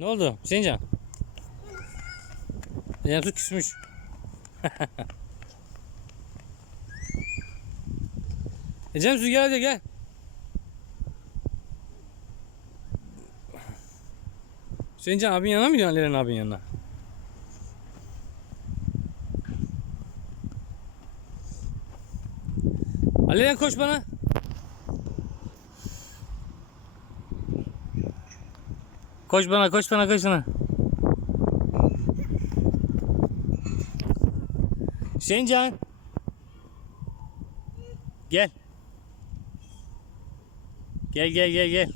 Ne oldu Hüseyincan? Ecem su küsmüş. Ecem su gel hadi gel. Hüseyincan abin yanına mı gidiyorsun Aleren abin yanına? Aleren koş bana. Koş bana koş bana koş bana. Hüseyincan. Gel. Gel gel gel gel.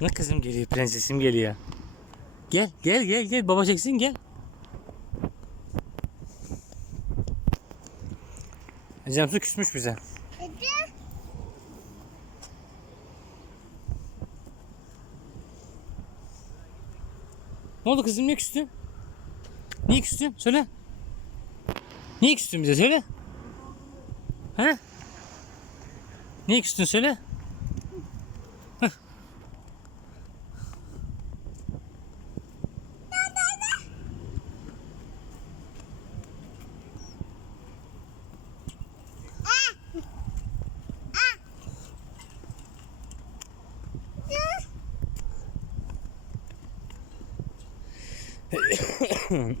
Ne kızım geliyor prensesim geliyor. Gel gel gel gel baba çeksin gel. Ecem su küsmüş bize. Ne oldu kızım niye küstün? Niye küstün? Söyle. Niye küstün bize söyle. He? Niye küstün söyle.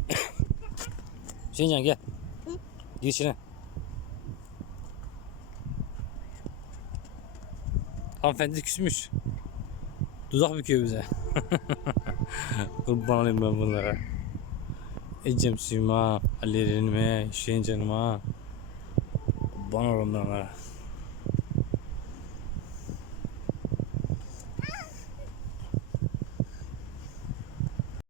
Hüseyincan gel. Gir içine. Hanımefendi küsmüş. Dudak büküyor bize. Kurban olayım ben bunlara. Ecem suyuma, Ali'lerime, Hüseyin canıma. Kurban olayım ben onlara.